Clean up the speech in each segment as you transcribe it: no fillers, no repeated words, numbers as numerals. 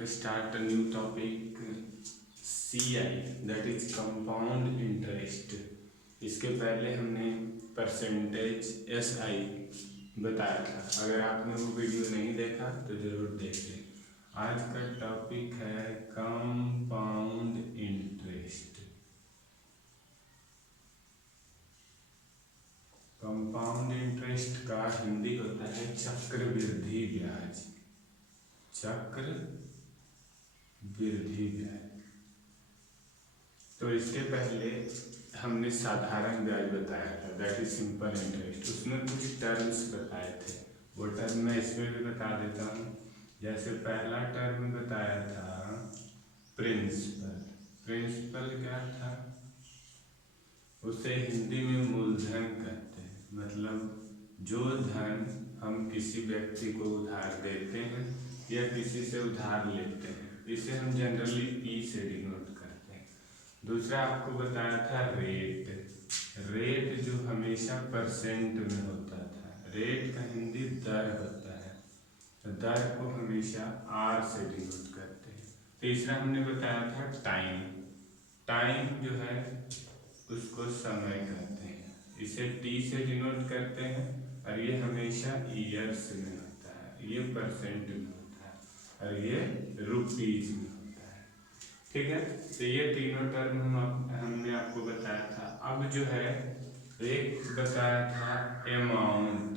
to start a new topic, CI, that is compound interest. इसके पहले हमने percentage SI बताया था। अगर आपने वो वीडियो नहीं देखा तो ज़रूर देख लें। आज का टॉपिक है कंपाउंड इंटरेस्ट। कंपाउंड इंटरेस्ट का हिंदी होता है चक्रवृद्धि ब्याज। चक्रवृद्धि ब्याज। तो इसके पहले हमने साधारण ब्याज बताया था, दैट इज सिंपल इंटरेस्ट। उसमें कुछ टर्म्स बताए थे, वो टर्म मैं इसमें भी बता देता हूँ। जैसे पहला टर्म बताया था प्रिंसिपल। प्रिंसिपल क्या था? उसे हिंदी में मूलधन कहते हैं। मतलब जो धन हम किसी व्यक्ति को उधार देते हैं या किसी से उधार लेते हैं, इसे हम जनरली P से डिनोट करते हैं। दूसरा आपको बताया था रेट। रेट जो हमेशा परसेंट में होता था। रेट का हिंदी दर होता है, तो दर को हमेशा R से डिनोट करते हैं। तीसरा हमने बताया था टाइम। टाइम जो है उसको समय कहते हैं, इसे T से डिनोट करते हैं और ये हमेशा ईयर्स में होता है, ये परसेंट में होता है और ये रुपीज में होता है। ठीक है, तो ये तीनों टर्म हमने आपको बताया था। अब जो है एक बताया था अमाउंट।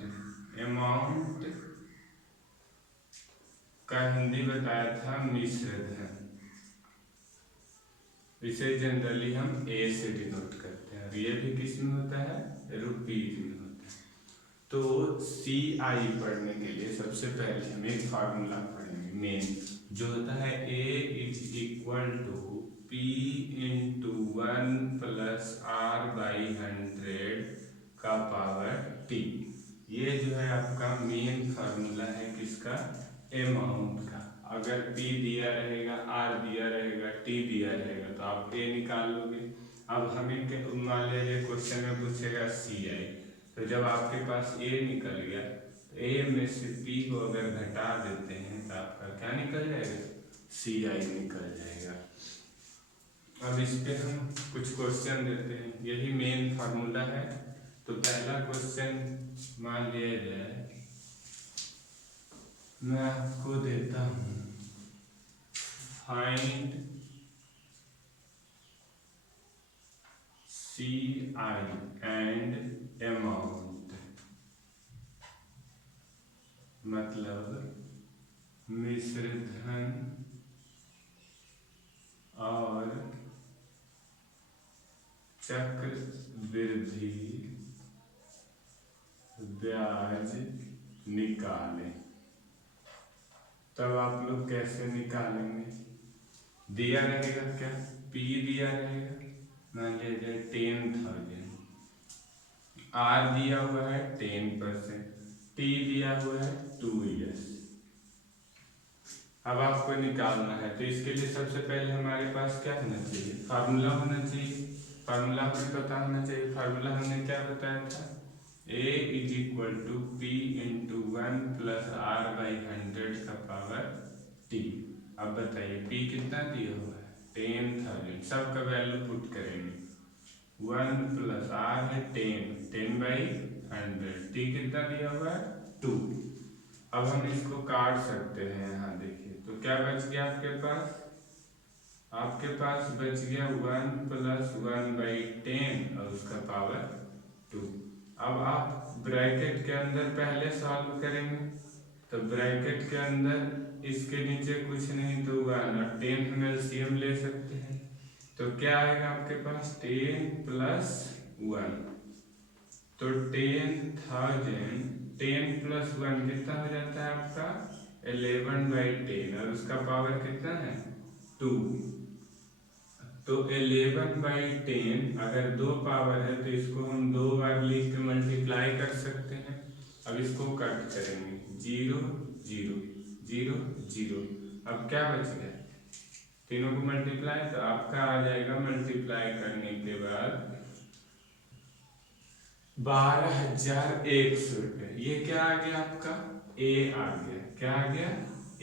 अमाउंट का हिंदी बताया था मिश्र धन। इसे जनरली हम A से डिनोट करते हैं और ये भी किस में होता है? रुपीज में होता है। तो CI पढ़ने के लिए सबसे पहले हम एक फार्मूला पढ़ेंगे मेन, जो होता है A is equal to P into 1 plus R/100 का पावर T। ये जो है आपका मेन फार्मूला है किसका? अमाउंट का। अगर P दिया रहेगा, R दिया रहेगा, T दिया रहेगा तो आप A निकाल लोगे। अब हमें मान लीजिए क्वेश्चन में पूछेगा CI, तो जब आपके पास A निकल गया तो A में से P को अगर घटा देते हैं तो आपका क्या निकल जाएगा? CI निकल जाएगा। अब इस पे हम कुछ क्वेश्चन देते हैं, यही मेन फार्मूला है। तो पहला क्वेश्चन मान लिया जाए, मैं आपको देता हूँ फाइंड CI एंड अमाउंट। मतलब मिश्र धन और चक्रवृद्धि ब्याज निकालें। तब आप लोग कैसे निकालेंगे? दिया रहेगा क्या? P दिया रहेगा, मान लीजिए 10,000। R दिया हुआ है 10%, T दिया हुआ है 2 years। अब आपको निकालना है, तो इसके लिए सबसे पहले हमारे पास क्या होना चाहिए? फार्मूला होना चाहिए। फार्मूला हमें पता होना चाहिए। फार्मूला हमने क्या बताया था? A is equal to P into 1 plus R/100 का पावर T। अब बताइए P कितना दिया हुआ है? 10,000। सबका वैल्यू पुट करेंगे। 1 प्लस R है 10/100। T कितना दिया हुआ है? 2। अब हम इसको काट सकते हैं। यहाँ देखिए तो क्या बच गया आपके पास? आपके पास बच गया 1 प्लस 1/10 और उसका पावर 2। अब आप ब्रैकेट के अंदर पहले सॉल्व करेंगे, तो ब्रैकेट के अंदर इसके नीचे कुछ नहीं तो 1 और 10 हम एलसीएम ले सकते हैं। तो क्या आएगा आपके पास? 10 प्लस 1, तो 10,000। 10 प्लस 1 कितना हो जाता है आपका? 11/10 और उसका पावर कितना है? 2। तो 11/10 अगर 2 पावर है तो इसको हम 2 बार लिख के मल्टीप्लाई कर सकते हैं। अब इसको कट करेंगे, 0 0 0 0। अब क्या बच गया? तीनों को मल्टीप्लाई, तो आपका आ जाएगा मल्टीप्लाई करने के बाद 12,100 रुपये। ये क्या आ गया आपका? A आ गया। क्या आ गया?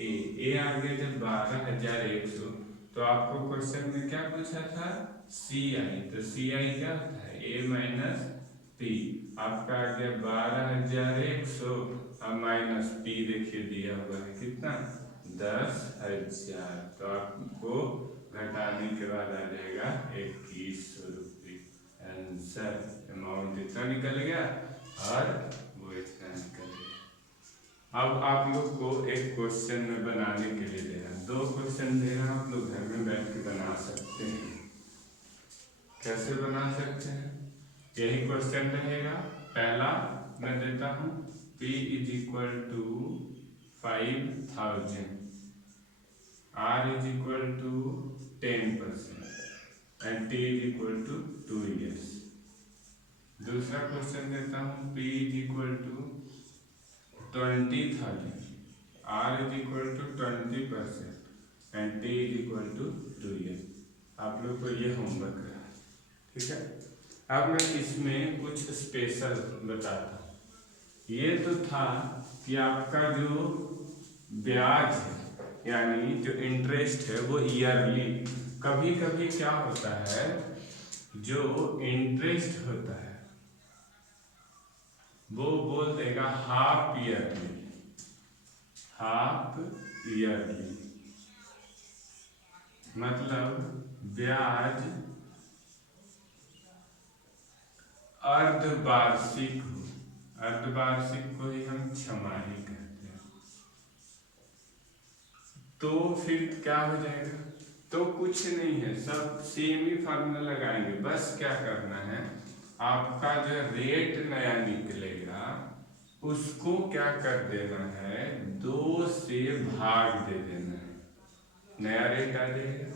ए आ गया जब 12,100, तो आपको क्वेश्चन में क्या पूछा था, सी आई, तो सी आई क्या होता है, ए माइनस पी। आपका आ गया 12,100 और माइनस पी देखिए दिया हुआ है कितना, 10,000, तो आपको घटाने के बाद आ जाएगा 2100 रुपये। आंसर अमाउंट इतना निकल गया और वो इतना निकल गया। अब आप लोग को एक क्वेश्चन में बनाने के लिए दे रहा हूं, 2 क्वेश्चन दे रहा हूं, आप लोग घर में बैठ के बना सकते हैं। कैसे बना सकते हैं, यही क्वेश्चन रहेगा। पहला मैं देता हूं, P is equal to 5,000, R is equal to 10% and T is equal to 2 years। दूसरा क्वेश्चन देता हूं, P is equal to 20,000, R is equal to 20% and T is equal to 2 years। आप लोग को ये होमवर्क रहा, ठीक है। अब मैं इसमें कुछ स्पेशल बताता हूँ। ये तो था कि आपका जो ब्याज है यानी जो इंटरेस्ट है वो ईयरली, कभी कभी क्या होता है जो इंटरेस्ट होता है वो बोल देगा हाफ ईयरली, हाफ ईयरली मतलब ब्याज अर्धवार्षिक हो, अर्धवार्षिक को ही हम छमाही कहते हैं। तो फिर क्या हो जाएगा, तो कुछ नहीं है, सब सेम ही फार्मूला लगाएंगे, बस क्या करना है, आपका जो रेट नया निकलेगा उसको क्या कर देना है, 2 से भाग दे देना है, नया रेट आ जाएगा।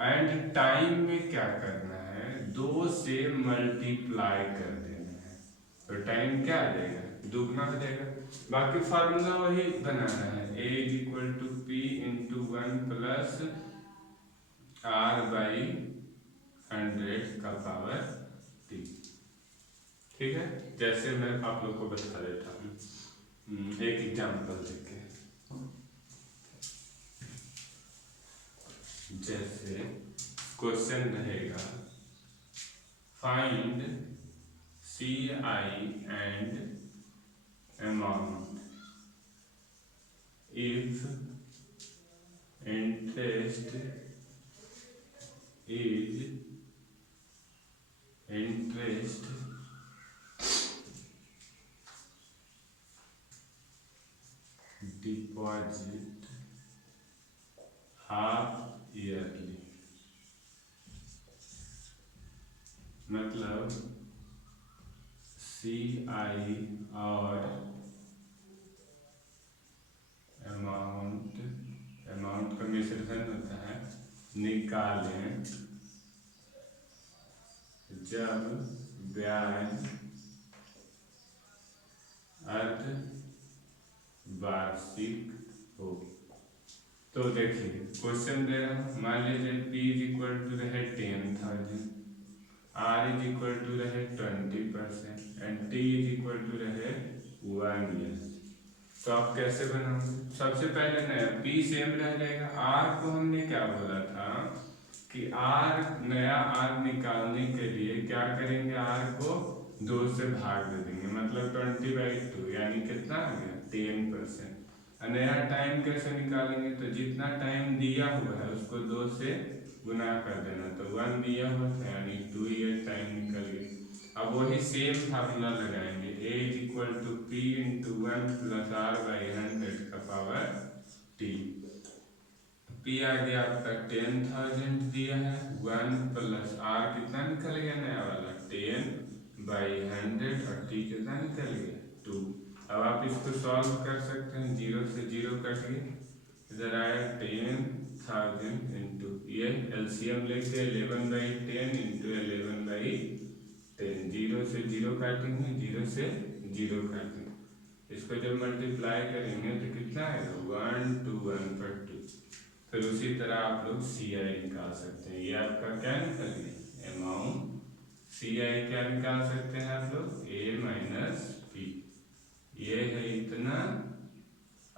एंड टाइम में क्या करना है, 2 से मल्टीप्लाई कर देना है, तो टाइम क्या आ जाएगा, दुगना हो जाएगा। बाकी फार्मूला वही बनाना है, A is equal to P into 1 plus R by 100 का पावर टी, ठीक है। जैसे मैं आप लोग को बता देता हूँ, एक एग्जाम्पल देके, जैसे क्वेश्चन रहेगा find C I and amount if interest deposit half yearly, मतलब सी आई और अमाउंट का मिश्रण होता है, निकालें जब ब्याज अर्धवार्षिक हो। तो देखिए क्वेश्चन दे रहा हूँ, मान लीजिए P इज इक्वल टू रहे 10,000, R इज इक्वल टू रहे 20% and T is equal to रहे 1 year। तो आप कैसे बनाओगे, सबसे पहले नया P सेम रह जाएगा, R को हमने क्या बोला था कि R नया R निकालने के लिए क्या करेंगे, R को 2 से भाग दे देंगे, मतलब 20/2 यानी कितना आ गया 10%। नया टाइम कैसे निकालेंगे, तो जितना टाइम दिया हुआ है उसको 2 से गुना कर देना, तो 1 दिया हुआ है यानी 2 ईयर टाइम निकल गया। अब वही सेम फार्मूला लगाएंगे, A is equal to P into 1 plus R by 100 का पावर टी। पी आ गया आपका 10,000 दिया है, 1 प्लस आर कितना निकल गया नया वाला 10/100 और टी कितना निकल गया 2। अब आप इसको सॉल्व कर सकते हैं, 0 से 0 कट गए, इधर आया 10,000 इंटू ये एलसीएम लेके 11/10 इंटू 11/10, 0 से 0 काटेंगे, 0 से 0 काटेंगे, इसको जब मल्टीप्लाई करेंगे तो कितना आएगा 1 to 1/2। फिर उसी तरह आप लोग सी आई निकाल सकते हैं, ये आपका क्या निकल गया अमाउंट, सी आई क्या निकाल सकते हैं आप लोग, ए माइनस पी, ये है इतना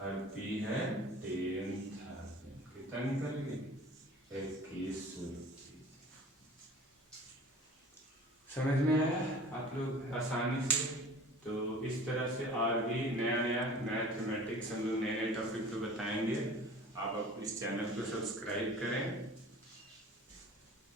और पी है 10,000। कितना निकल गए? 2100। समझ में आया आप लोग आसानी से? तो इस तरह से और भी नया नया मैथमेटिक्स हम लोग नए नए टॉपिक पे बताएंगे। आप इस चैनल को सब्सक्राइब करें।